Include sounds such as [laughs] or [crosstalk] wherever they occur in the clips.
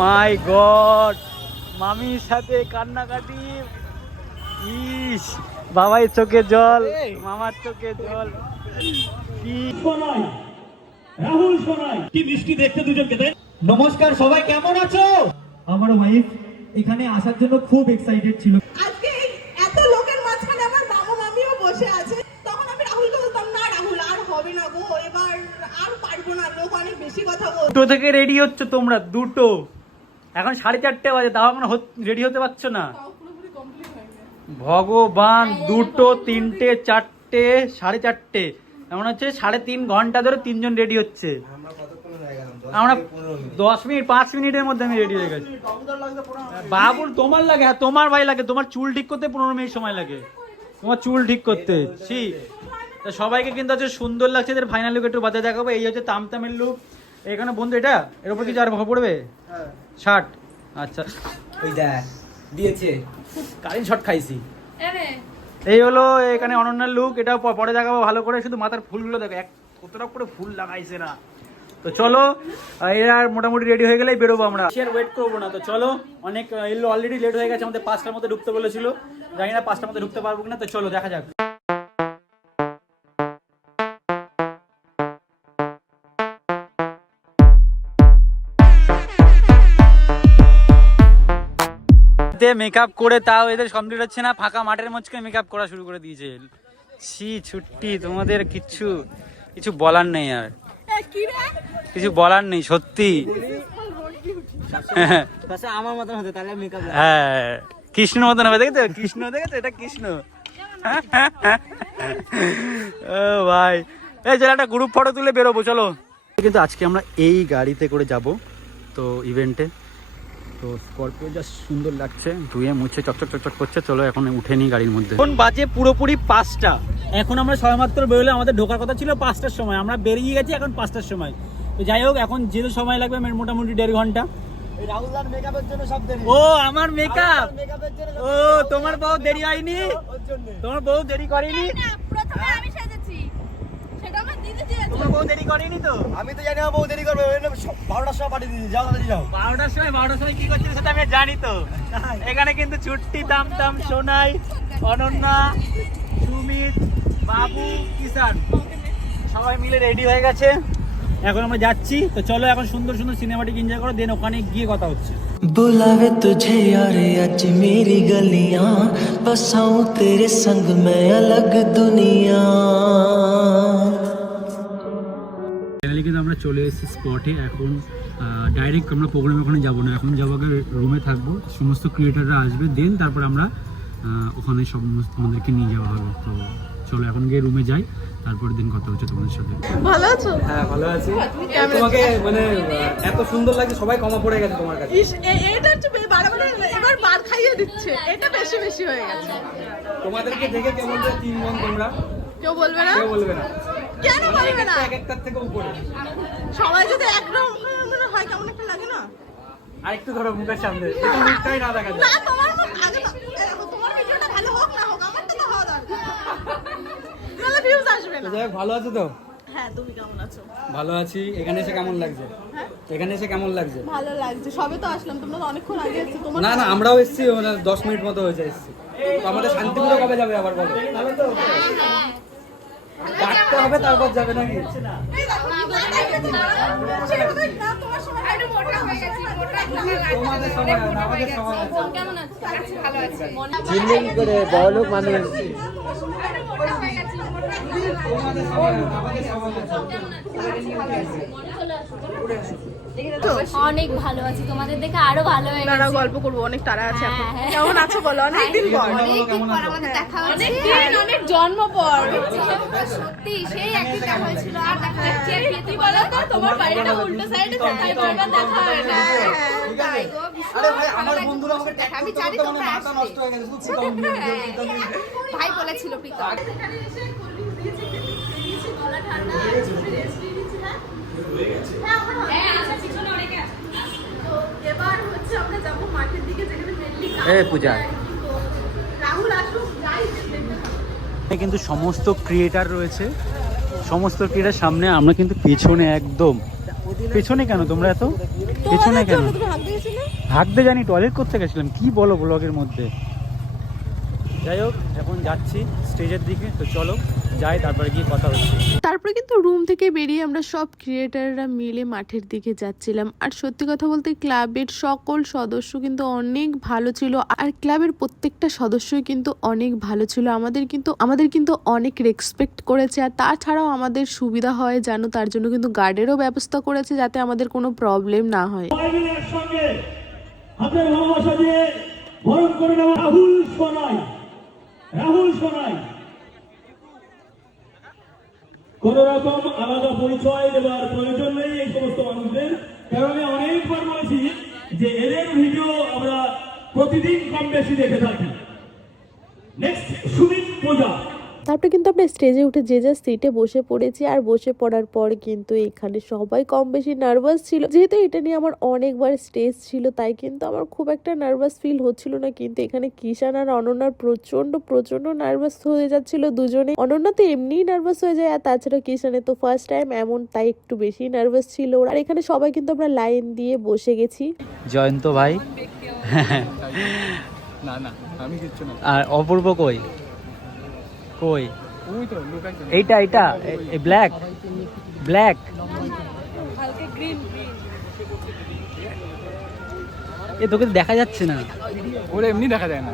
মাই god মামির সাথে কান্নাকাটি। ইস বাবাই চোখে জল মামার চোখে জল। কি? রাহুল সোনাই। কি মিষ্টি দেখতে দুজনকে দেখ নমস্কার সবাই কেমন আছো? আমার ওয়াইফ এখানে আসার জন্য খুব এক্সাইটেড ছিল। আজকে এত লোকের মাঝখানে আমার মামা মামিও বসে আছে। তখন আমি রাহুলকে বলতাম না রাহুল আর হবে না গো। এবার আর পারব না। লোক অনেক বেশি কথা বল দুটো থেকে রেডি হচ্ছে তোমরা দুটো। এখন সাড়ে চারটে বাজে তাও এখন রেডি হতে পারছ না? ভগবান দুটো তিনটে চারটে সাড়ে চারটে। এমন হচ্ছে সাড়ে তিন ঘণ্টা ধরে তিনজন রেডি হচ্ছে। আমরা দশ মিনিট। পাঁচ মিনিটের মধ্যে আমি রেডি হয়ে গেছি। বাবুর তোমার লাগে হ্যাঁ তোমার ভাই লাগে তোমার চুল ঠিক করতে পনেরো মিনিট সময় লাগে। তোমার চুল ঠিক করতে সি তা সবাইকে কিন্তু আজকে সুন্দর লাগছে এদের ফাইনাল লুক একটু বাজায় দেখাবো। এই হচ্ছে তামতামের লুক এখানে বন্ধু এটা? এর উপর কিছু আর ভাব পড়বে? শার্ট আচ্ছা। ওই দেখ দিয়েছে। কারেন্ট শট খাইছি। এই হলো এখানে অনন্যার লুক এটা পরে দেখাবো ভালো করে শুধু মাথার ফুলগুলো দেখো এক কতটা করে ফুল লাগাইছে না। তো চলো এরা আর মোটামুটি রেডি হয়ে গেলেই বেরোবো আমরা। আর ওয়েট করব না তো চলো অনেক এলো অলরেডি লেট হয়ে গেছে আমাদের পাঁচটার মধ্যে ঢুকতে বলেছিল। জানি না পাঁচটার মধ্যে ঢুকতে পারব কিনা তো চলো দেখা যাক। মেকআপ করে তাও এদের কমপ্লিট হচ্ছে না ফাঁকা মাঠের মধ্যে মেকআপ করা শুরু করে দিয়েছে। ছি ছুটি তোমাদের কিচ্ছু কিছু বলার নেই আর। কি কিছু বলার নেই সত্যি। আমার মতন হতে তাহলে মেকআপ হ্যাঁ কৃষ্ণ মতন হবে দেখেছ? কৃষ্ণ দেখেছ? এটা কৃষ্ণ। ও ভাই। এই চলো একটা গ্রুপ ফটো তুলে বেরোবো চলো। কিন্তু আজকে আমরা এই গাড়িতে করে যাব তো ইভেন্টে তো স্করপিও জাস্ট সুন্দর লাগছে। ধুয়ে মুছে চকচক চকচক করছে চলো এখন উঠে নি গাড়ির মধ্যে। এখন বাজে পুরোপুরি পাঁচটা। এখন আমরা সবেমাত্র বেরোলে আমাদের ঢোকার কথা ছিল পাঁচটার সময়। আমরা বেরিয়ে গেছি এখন পাঁচটার সময়। তো যাই হোক এখন যেহেতু সময় লাগবে মোটামুটি দেড় ঘণ্টা। রাহুলদার মেকআপের জন্য সব দেরি। ও আমার মেকআপ ও তোমার বউ দেরি হয়নি? তোমার বউ দেরি করেনি না প্রথমে আমি সেজেছি সেটা আমার দিদি দিয়েছে তোমার বউ দেরি করেনি তো আমি তো জানি আমার বউ দেরি করবে ওই জন্য সব- বারোটার সময় পাঠিয়ে দিচ্ছি যাও তাড়াতাড়ি যাও বারোটার সময় বারোটার সময় কি করছিল সেটা আমি জানি তো এখানে কিন্তু ছুট্টি দাম দাম সোনাই অনন্যা সুমিত বাবু কিষান সবাই মিলে রেডি হয়ে গেছে এখন আমরা যাচ্ছি তো চলো এখন সুন্দর সুন্দর সিনেমাটিক এনজয় করো দেন ওখানে গিয়ে কথা হচ্ছে बुलावे तुझे यार अज मेरी गलियां बसाऊं तेरे संग मैं अलग दुनिया ফাইনালি কিন্তু আমরা চলে এসেছি স্পটে এখন ডাইরেক্ট আমরা প্রোগ্রামে ওখানে যাব না। এখন যাব আগে রুমে থাকব। সমস্ত ক্রিয়েটাররা আসবে দেন তারপর আমরা ওখানে সমস্ত তোমাদেরকে নিয়ে যাওয়া হবে। তো চলো এখন গিয়ে রুমে যাই। তারপর দিন কথা হচ্ছে তোমাদের সাথে। ভালো আছো? হ্যাঁ ভালো আছি। তোমাকে মানে এত সুন্দর লাগে সবাই কমা পড়ে গেছে তোমার কাছে। এটা হচ্ছে বে- বারবার এবার বার খাইয়ে দিচ্ছে। এটা বেশি বেশি হয়ে গেছে। তোমাদেরকে দেখে কেমন যে তিন বোন তোমরা? কেউ বলবে না? কেউ বলবে না। কেন বলবে না? এক একটার থেকে উপরে। সবাই যদি একরকম হয় কেমন একটা লাগে না? আর একটু ধরো মুখের সামনে। এটা মুখটাই না দেখা যায়। না তোমার মুখ আগে তোমার ভিডিওটা ভালো হোক না হোক আমার তো তো হওয়া দরকার। নাহলে ভিউজ আসবে না। যাই হোক, ভালো আছো তো? হ্যাঁ তুমি কেমন আছো? ভালো আছি। এখানে এসে কেমন লাগছে? হ্যাঁ? এখানে এসে কেমন লাগছে? ভালো লাগছে সবে তো আসলাম তোমরা তো অনেকক্ষণ আগে এসেছ তোমার না না আমরাও এসেছি মানে দশ মিনিট মতো হয়েছে এসেছি। আমাদের শান্তিপুরে কবে যাবে আবার বলো? ডাকতে হবে তারপর যাবে নাকি? এই তো না, তোমার সময় একটু মোটা হয়ে গেছি মোটা তোমাদের সময় আর না, আমাদের সময় কেমন আছো? ভালো আছি ঝিলমিল করে বড় লোক মানুষ তোমাদের আমাদের। অনেক ভালো আছি। তোমাদের দেখে আরও ভালো হয়ে গল্প করব অনেক তারা আছে এখন। হ্যাঁ, হ্যাঁ। কেমন আছো বলো? অনেকদিন পর। অনেকদিন পর আমাদের দেখা হচ্ছে। অনেক দিন অনেক জন্ম পর। সত্যি সেই একদিন দেখা হয়েছিল আর দেখা হচ্ছে তুই বলো তো? তোমার বাড়িটা উল্টো সাইডে তাই বারবার দেখা হয় না তাই গো ভীষণ আরে ভাই আমার বন্ধুরা আমাকে দেখা। আমি জানি করতে করতে তোমরা মাথা নষ্ট হয়ে গেছে সত্যি ভাই বলেছিল এবার হচ্ছে আমরা যাব মাঠের দিকে যেখানে মেনলি পূজা। কিন্তু সমস্ত ক্রিয়েটার রয়েছে। সমস্ত ক্রিয়েটার সামনে, আমরা কিন্তু পেছনে একদম। পেছনে কেন তোমরা এত? পেছনে কেন? ভাগতে জানি টয়লেট করতে গেছিলাম? কি বলো ব্লগের মধ্যে? যাই হোক, এখন যাচ্ছি স্টেজের দিকে, তো চলো। যাই তারপরে গিয়ে কথা হচ্ছে। তারপরে কিন্তু রুম থেকে বেরিয়ে আমরা সব ক্রিয়েটাররা মিলে মাঠের দিকে যাচ্ছিলাম। আর সত্যি কথা বলতে ক্লাবের সকল সদস্য কিন্তু অনেক ভালো ছিল। আর ক্লাবের প্রত্যেকটা সদস্যই কিন্তু অনেক ভালো ছিল। আমাদের কিন্তু আমাদের কিন্তু অনেক রেসপেক্ট করেছে। আর তাছাড়াও আমাদের সুবিধা হয় জানো তার জন্য কিন্তু গার্ডেরও ব্যবস্থা করেছে যাতে আমাদের কোনো প্রবলেম না হয়। সবাই মিলে একসঙ্গে হাতের ভালোবাসা দিয়ে বরণ করে নেওয়া রাহুল সোনাই। রাহুল সোনাই। কোন রকম আলাদা পরিচয় দেওয়ার প্রয়োজন নেই এই সমস্ত মানুষদের। কারণ আমি অনেকবার বলেছি যে এদের ভিডিও আমরা প্রতিদিন কম বেশি দেখে থাকি। নেক্সট সুমিত পূজা তারপরে কিন্তু আমরা স্টেজে উঠে যে যার সিটে বসে পড়েছি। আর বসে পড়ার পর কিন্তু এখানে সবাই কম বেশি নার্ভাস ছিল। যেহেতু এটা নিয়ে আমার অনেকবার স্টেজ ছিল তাই কিন্তু আমার খুব একটা নার্ভাস ফিল হচ্ছিল না। কিন্তু এখানে কিষান আর অনন্যার প্রচণ্ড প্রচণ্ড নার্ভাস হয়ে যাচ্ছিল দুজনে। অনন্যা তো এমনিই নার্ভাস হয়ে যায় আর তাছাড়া কিষানে তো ফার্স্ট টাইম এমন তাই একটু বেশি নার্ভাস ছিল আর এখানে সবাই কিন্তু আমরা লাইন দিয়ে বসে গেছি। জয়ন্ত ভাই? না না আমি আর অপূর্ব কই? কই? এইটা এইটা ব্ল্যাক ব্ল্যাক এ তোকে তো দেখা যাচ্ছে না। ওরা এমনি দেখা যায় না।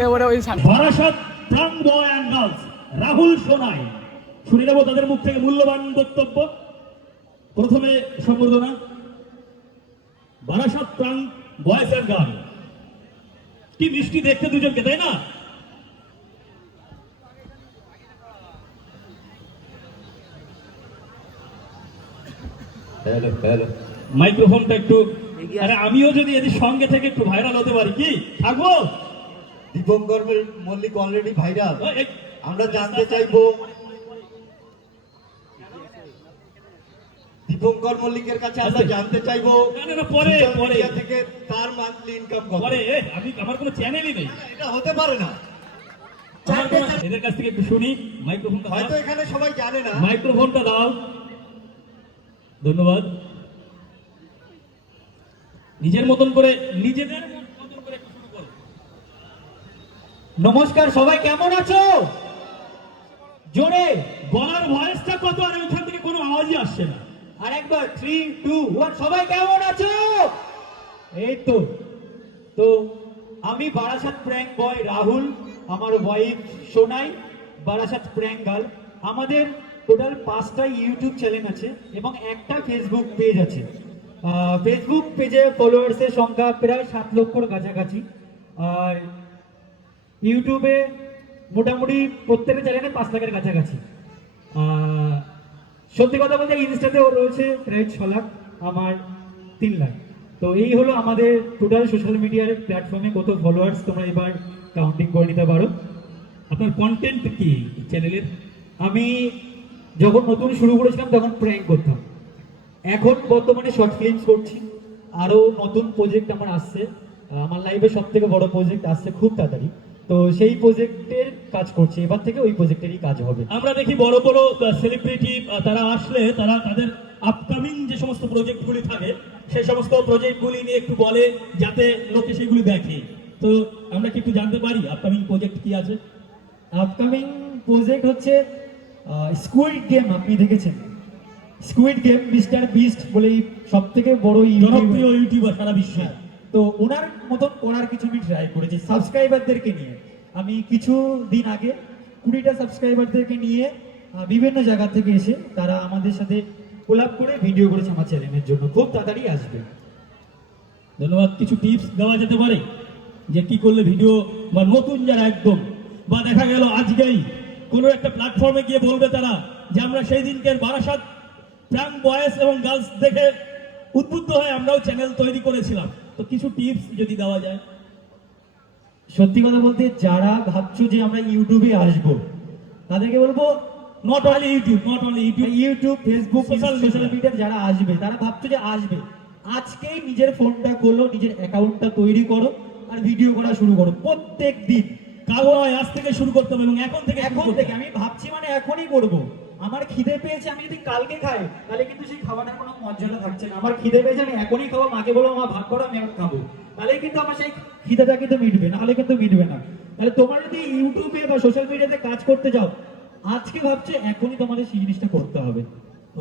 এ ওরা ওই Barasat prank boy and girls Rahul Sonai. শুনে নেব তাদের মুখ থেকে মূল্যবান বক্তব্য। প্রথমে সম্বর্ধনা। বারাসাত প্রাণ বয়েস অ্যান্ড গার্ল কি মিষ্টি দেখতে দুজনকে তাই না? মাইক্রোফোনটা একটু আরে আমিও যদি এদের সঙ্গে থেকে একটু ভাইরাল হতে পারি কি? থাকব? দীপঙ্কর মল্লিক অলরেডি ভাইরাল আমরা জানতে চাইব দীপঙ্কর মল্লিকের কাছে আমরা আচ্ছা। জানতে চাইব পরে, পরে। থেকে তার মান্থলি ইনকাম কত? পরে আমি আমার কোনো চ্যানেলই নেই। এটা হতে পারে না। এদের কাছ থেকে একটু শুনি মাইক্রোফোনটা হয়তো এখানে সবাই জানে না। মাইক্রোফোনটা দাও। ধন্যবাদ। নিজের মতন করে নিজেদের মতন করে একটু শুরু করো। নমস্কার সবাই কেমন আছো? জোরে গলার ভয়েসটা কত আর ওইখান থেকে কোনো আওয়াজই আসছে না। আর একবার থ্রি টু ওয়ান সবাই কেমন আছো? এই তো তো আমি বারাসাত প্র্যাঙ্ক বয় রাহুল আমার wife Sonai Barasat prank girl আমাদের টোটাল পাঁচটা ইউটিউব চ্যানেল আছে এবং একটা ফেসবুক পেজ আছে। ফেসবুক পেজে ফলোয়ার্সের সংখ্যা প্রায় সাত লক্ষর কাছাকাছি। আর ইউটিউবে মোটামুটি প্রত্যেকটা চ্যানেলে পাঁচ লাখের কাছাকাছি। আহ, সত্যি কথা বলতে ইনস্টাতে ইনস্টাতেও রয়েছে প্রায় ছ লাখ, আমার তিন লাখ। তো এই হলো আমাদের টোটাল সোশ্যাল মিডিয়ার প্ল্যাটফর্মে কত ফলোয়ার্স তোমরা এবার কাউন্টিং করে নিতে পারো। আপনার কন্টেন্ট কি চ্যানেলের আমি যখন নতুন শুরু করেছিলাম তখন প্র্যাঙ্ক করতাম। এখন বর্তমানে শর্ট ফিল্মস করছি। আরও নতুন প্রজেক্ট আমার আসছে। আমার লাইফে সব থেকে বড় প্রজেক্ট আসছে খুব তাড়াতাড়ি। তো সেই প্রজেক্টের কাজ করছি এবার থেকে ওই প্রজেক্টেরই কাজ হবে। আমরা দেখি বড় বড় সেলিব্রিটি তারা আসলে তারা তাদের আপকামিং যে সমস্ত প্রজেক্টগুলি থাকে সেই সমস্ত প্রজেক্টগুলি নিয়ে একটু বলে যাতে লোকে সেগুলি দেখে। তো আমরা কি একটু জানতে পারি আপকামিং প্রজেক্ট কি আছে? আপকামিং প্রজেক্ট হচ্ছে স্কুইড গেম আপনি দেখেছেন? স্কুইড গেম মিস্টার বিস্ট বলে সব থেকে বড় জনপ্রিয় ইউটিউবার সারা বিশ্বে। তো ওনার মতন করার কিছু আমি ট্রাই করেছি সাবস্ক্রাইবারদেরকে নিয়ে। আমি কিছু দিন আগে কুড়িটা সাবস্ক্রাইবারদেরকে নিয়ে বিভিন্ন জায়গা থেকে এসে তারা আমাদের সাথে কোলাপ করে ভিডিও করেছে আমার চ্যানেলের জন্য। খুব তাড়াতাড়ি আসবে। ধন্যবাদ। কিছু টিপস দেওয়া যেতে পারে? যে কি করলে ভিডিও বা নতুন যারা একদম, বা দেখা গেল আজকেই কোনো একটা প্ল্যাটফর্মে গিয়ে বলবে তারা যে আমরা সেই দিনকে বারাসাত প্রাণ, বয়েস এবং গার্লস দেখে উদ্বুদ্ধ হয়ে আমরাও চ্যানেল তৈরি করেছিলাম। তো কিছু টিপস যদি দেওয়া যায়? সত্যি কথা বলতে যারা ভাবছ যে আমরা ইউটিউবে আসব তাদেরকে বলব not only YouTube not only YouTube YouTube Facebook social মিডিয়াতে যারা আসবে তারা ভাবছ যে আসবে। আজকেই নিজের ফোনটা খোলো নিজের অ্যাকাউন্টটা তৈরি করো আর ভিডিও করা শুরু করো। প্রত্যেক দিন। কাল নয় আজ থেকে শুরু করতে হবে এবং এখন থেকে এখন থেকে আমি ভাবছি মানে এখনই করব। আমার খিদে পেয়েছে, আমি যদি কালকে খাই, তাহলে কিন্তু সেই খাবারের কোনো মর্যাদা থাকছে না। আমার খিদে পেয়েছে, আমি এখনই খাব, মাকে বলব, মা ভাগ করো, আমি এখন খাব। তাহলে কিন্তু আমার সেই খিদেটা কিন্তু মিটবে নাহলে কিন্তু মিটবে না। তাহলে তোমার যদি ইউটিউবে বা সোশ্যাল মিডিয়াতে কাজ করতে যাও, আজকে ভাবছে এখনই তোমাদের সেই জিনিসটা করতে হবে।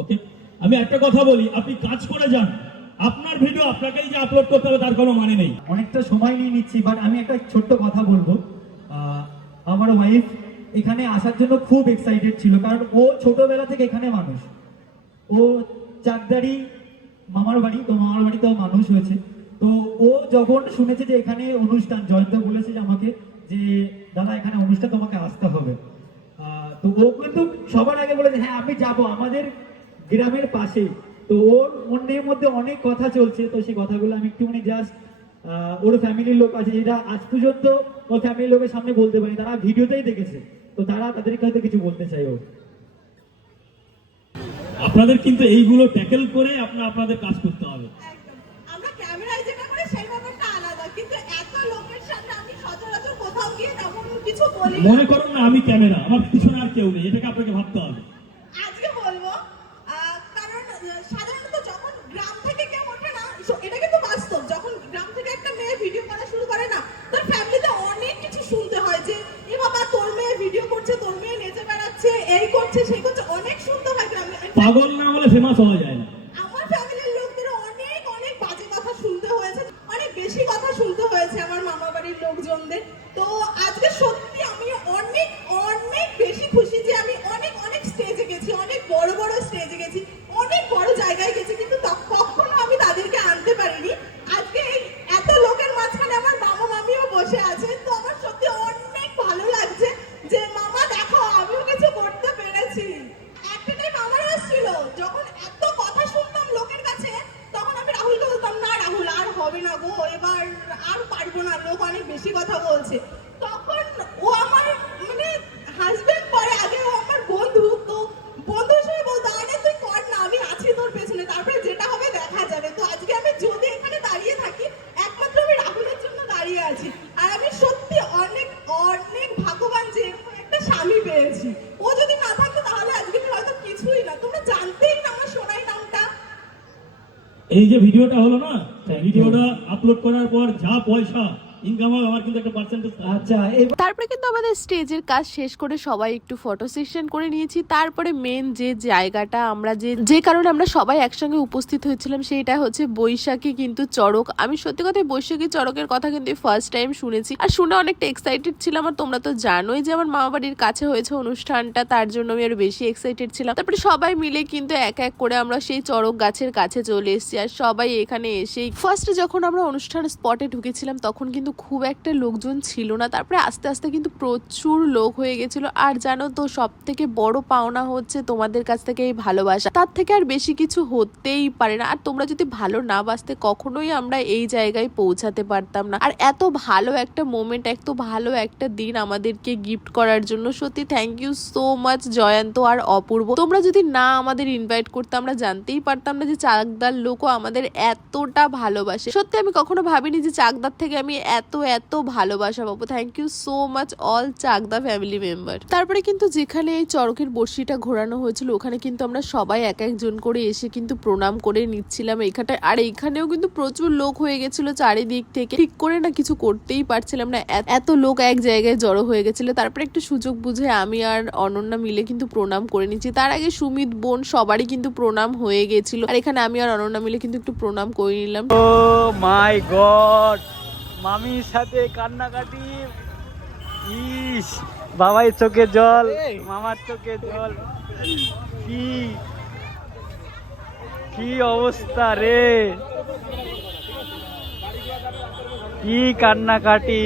ওকে? আমি একটা কথা বলি, আপনি কাজ করে যান। আপনার ভিডিও আপনাকেই যে আপলোড করতে হবে, তার কোনো মানে নেই। অনেকটা সময় নিয়ে নিচ্ছি বাট আমি একটা ছোট্ট কথা বলব। আমার ওয়াইফ এখানে আসার জন্য খুব এক্সাইটেড ছিল, কারণ ও ছোটবেলা থেকে এখানে মানুষ। ও চাকদারি, মামার বাড়ি, তো মামার বাড়িতেও মানুষ হয়েছে। তো ও যখন শুনেছে যে এখানে অনুষ্ঠান, জয়ন্ত বলেছে যে আমাকে যে, দাদা, এখানে অনুষ্ঠান তোমাকে আসতে হবে। তো ও কিন্তু সবার আগে বলেছে হ্যাঁ আমি যাব আমাদের গ্রামের পাশে। তো ওর মনের মধ্যে অনেক কথা চলছে, তো সেই কথাগুলো আমি একটুখানি জাস্ট ওর ফ্যামিলির লোক আছে যেটা আজ পর্যন্ত ওর ফ্যামিলির লোকের সামনে বলতে পারি তারা ভিডিওতেই দেখেছে। তো তারা তাদেরকে হয়তো কিছু বলতে চাই ও আপনাদের কিন্তু এইগুলো ট্যাকেল করে আপনার আপনাদের কাজ করতে হবে। আমরা ক্যামেরায় যেটা করে সেই ব্যাপারটা আলাদা। কিন্তু এত লোকের সামনে আমি সচরাচর কোথাও গিয়ে তেমন কিছু বলি মনে করুন না আমি ক্যামেরা আমার পিছনে আর কেউ নেই এটাকে আপনাকে ভাবতে হবে আজকে বলব আহ, কারণ আহ, সাধারণত যখন গ্রাম থেকে কেউ ওঠে না so এটা কিন্তু বাস্তব যখন গ্রাম থেকে একটা মেয়ে ভিডিও করা শুরু করে না তার ফ্যামিলিতে অনেক কিছু শুনতে হয় যে এ বাবা তোর মেয়ে ভিডিও করছে তোর মেয়ে নেচে বেড়াচ্ছে এই করছে সেই করছে অনেক শুনতে হয় গ্রামে পাগল না হলে ফেমাস হওয়া যায় না আমার ফ্যামিলির লোকদের অনেক অনেক বাজে কথা শুনতে হয়েছে অনেক বেশি কথা শুনতে হয়েছে আমার মামা বাড়ির লোকজনদের তো আজকে সত্যি আমি অনেক অনেক বেশি খুশি যে আমি অনেক অনেক স্টেজে গেছি অনেক বড় বড় স্টেজে গেছি অনেক বড় জায়গায় গেছি কিন্তু তা- কখনো আমি তাদেরকে আনতে পারিনি আজকে এই এত লোকের মাঝখানে আমার মামা মামিও বসে আছে তো আমার সত্যি অনেক ভালো লাগছে যে মামা দেখো আমিও কিছু করতে পেরেছি একটা টাইম আমার এসেছিল যখন এত কথা শুনতাম লোকের কাছে তখন আমি রাহুলকে বলতাম না রাহুল আর হবে না গো এবার আর পারব না লোক অনেক বেশি কথা বলছে। তখন ও আমার মানে হাজবেন্ড পরে আগে ও আমার বন্ধু, তো বন্ধু হিসেবে বলতো, আরে তুই কর না, আমি আছি তোর পেছনে, তারপরে যেটা হবে দেখা যাবে। তো আজকে আমি যদি এখানে দাঁড়িয়ে থাকি, একমাত্র আমি রাহুলের জন্য দাঁড়িয়ে আছি। আর আমি সত্যি অনেক অনেক ভাগ্যবান যে একটা স্বামী পেয়েছি। ও যদি না থাকতো তাহলে আজকে হয়তো কিছুই না। তোমরা জানতেই না আমার সোনাই নামটা। এই যে ভিডিওটা হলো না ভিডিওটা আপলোড করার পর যা পয়সা ইনকাম হবে আমার কিন্তু একটা পার্সেন্টেজ আচ্ছা তারপরে কিন্তু আমাদের স্টেজের কাজ শেষ করে সবাই একটু ফটো সেশন করে নিয়েছি। তারপরে মেন যে জায়গাটা আমরা যে যে কারণে আমরা সবাই একসঙ্গে উপস্থিত হয়েছিলাম সেইটা হচ্ছে বৈশাখী কিন্তু চড়ক। আমি সত্যি কথা বৈশাখী চড়কের কথা কিন্তু ফার্স্ট টাইম শুনেছি। আর শুনে অনেকটা এক্সাইটেড ছিলাম আর তোমরা তো জানোই যে আমার মামা বাড়ির কাছে হয়েছে অনুষ্ঠানটা তার জন্য আমি আরও বেশি এক্সাইটেড ছিলাম। তারপরে সবাই মিলে কিন্তু এক এক করে আমরা সেই চড়ক গাছের কাছে চলে এসেছি আর সবাই এখানে এসেই ফার্স্টে যখন আমরা অনুষ্ঠান স্পটে ঢুকেছিলাম তখন কিন্তু খুব একটা লোকজন ছিল না। তারপরে আস্তে আস্তে কিন্তু প্রচুর লোক হয়ে গেছিল। আর জানো তো সব থেকে বড় পাওনা হচ্ছে তোমাদের কাছ থেকে এই ভালোবাসা। তার থেকে আর বেশি কিছু হতেই পারে না। আর তোমরা যদি ভালো না বাসতে, কখনোই আমরা এই জায়গায় পৌঁছাতে পারতাম না। আর এত ভালো একটা মোমেন্ট এত ভালো একটা দিন আমাদেরকে গিফট করার জন্য। সত্যি thank you so much Jayanta আর অপূর্ব। তোমরা যদি না আমাদের ইনভাইট করতে, আমরা জানতেই পারতাম না যে চাকদার লোকও আমাদের এতটা ভালোবাসে। সত্যি আমি কখনো ভাবিনি যে চাকদার থেকে আমি এত এত ভালোবাসা পাবো। Thank you so much all Chakdah family member তারপরে কিন্তু যেখানে এই চরকের বড়শিটা ঘোরানো হয়েছিল, ওখানে কিন্তু আমরা সবাই এক একজন করে এসে কিন্তু প্রণাম করে নিচ্ছিলাম এখানটা আর এখানেও কিন্তু প্রচুর লোক হয়ে গেছিল চারিদিক থেকে। ঠিক করে না কিছু করতেই পারছিলাম না। এত- লোক এক জায়গায় জড়ো হয়ে গেছিল। তারপরে একটু সুযোগ বুঝে আমি আর অনন্যা মিলে কিন্তু প্রণাম করে নিচ্ছি। তার আগে সুমিত বোন সবারই কিন্তু প্রণাম হয়ে গেছিল। আর এখানে আমি আর অনন্যা মিলে কিন্তু একটু প্রণাম করে নিলাম। মাই গড মামির সাথে কান্নাকাটি। ইস বাবাই চোখে জল মামার চোখে জল। কি কি অবস্থা রে? কি কান্নাকাটি।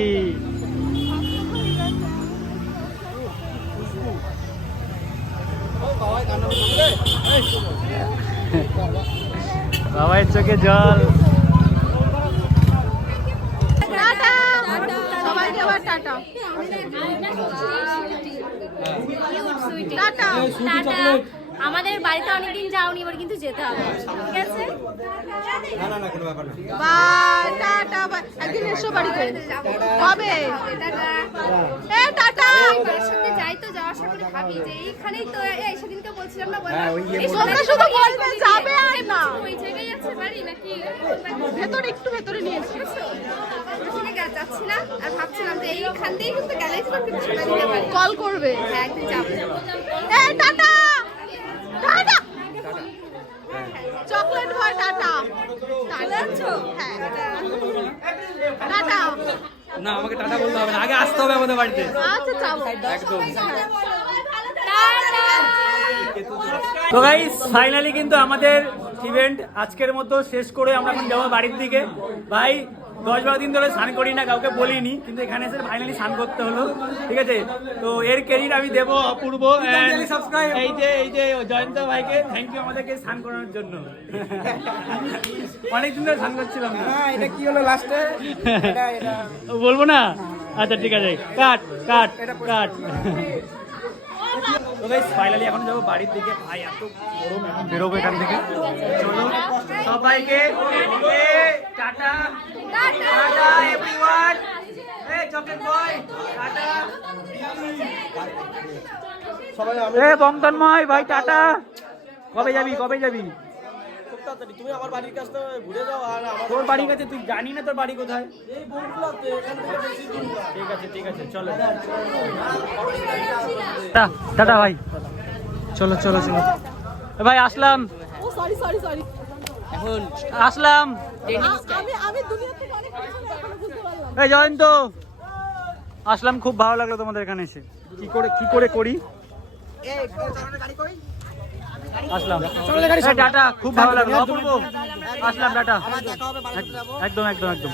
বাবাই চোখে জল টাটা সবাইকে আবার টাটা টাটা টাটা আমাদের বাড়িতে অনেকদিন যাওনি এবার কিন্তু যেতে হবে। ঠিক আছে? বাই টাটা বাই একদিন এসো বাড়িতে এ টাটা। সাথে যাই তো যাওয়ার সময় ভাবি যে এইখানেই তো এই সেদিনকে বলছিলাম না বললাম তোমরা শুধু বলবে যাবে আর না। ওই জায়গায় আছে বাড়ি নাকি? ভেতরে একটু ভেতরে নিয়েছি ওখানে গা- যাচ্ছি না আর ভাবছিলাম যে এইখান দিয়েই কিন্তু গেলেই তো কিন্তু সেটা নিতে পারি কল করবে। হ্যাঁ একদিন যাব। টাটা! টাটা! Chocolate ta-ta. হ্যাঁ। টাটা। না আমাকে টাটা বলতে হবে না। আগে আসতে হবে আমাদের বাড়িতে। আচ্ছা যাব একদম। তো গাইস ফাইনালি কিন্তু আমাদের ইভেন্ট আজকের মতো শেষ করে আমরা এখন যাব বাড়ির দিকে। ভাই দশ বারো দিন ধরে স্নান করি না কাউকে বলিনি কিন্তু এখানে এসে ফাইনালি স্নান করতে হলো ঠিক আছে? তো এর ক্রেডিট আমি দেবো অপূর্ব এই যে এই যে জয়ন্ত ভাইকে থ্যাংক ইউ আমাদেরকে স্নান করানোর জন্য। অনেকদিন ধরে স্নান করছিলাম না। এটা কি হলো লাস্টে [laughs] বলব না? আচ্ছা ঠিক আছে। কাট কাট কাট। তো গাইস ফাইনালি এখন যাব বাড়ির দিকে। ভাই এত গরম এখন বেরোবো এখান থেকে। চলো সবাইকে টাটা। Tata everyone tata. এ বংতন্ময় ভাই টাটা। কবে যাবি কবে যাবি? তুমি আমার বাড়ির কাছ থেকে ঘুরে যাও আর তোর বাড়ির কাছে তুই জানি না তোর বাড়ি কোথায়। ঠিক আছে ঠিক আছে চলো। টা- টাটা ভাই চলো চলো চলো। এ ভাই আসলাম। ও সরি সরি সরি আসলাম। আমি আমি দুনিয়া থেকে অনেক কিছু এখনও বুঝতে পারলাম। এই জয়ন্ত আসলাম খুব ভালো লাগল তোমাদের এখানে এসে। কি করে কি করে করি। আসলাম টাটা খুব ভালো লাগল অপূর্ব আসলাম টাটা একদম একদম একদম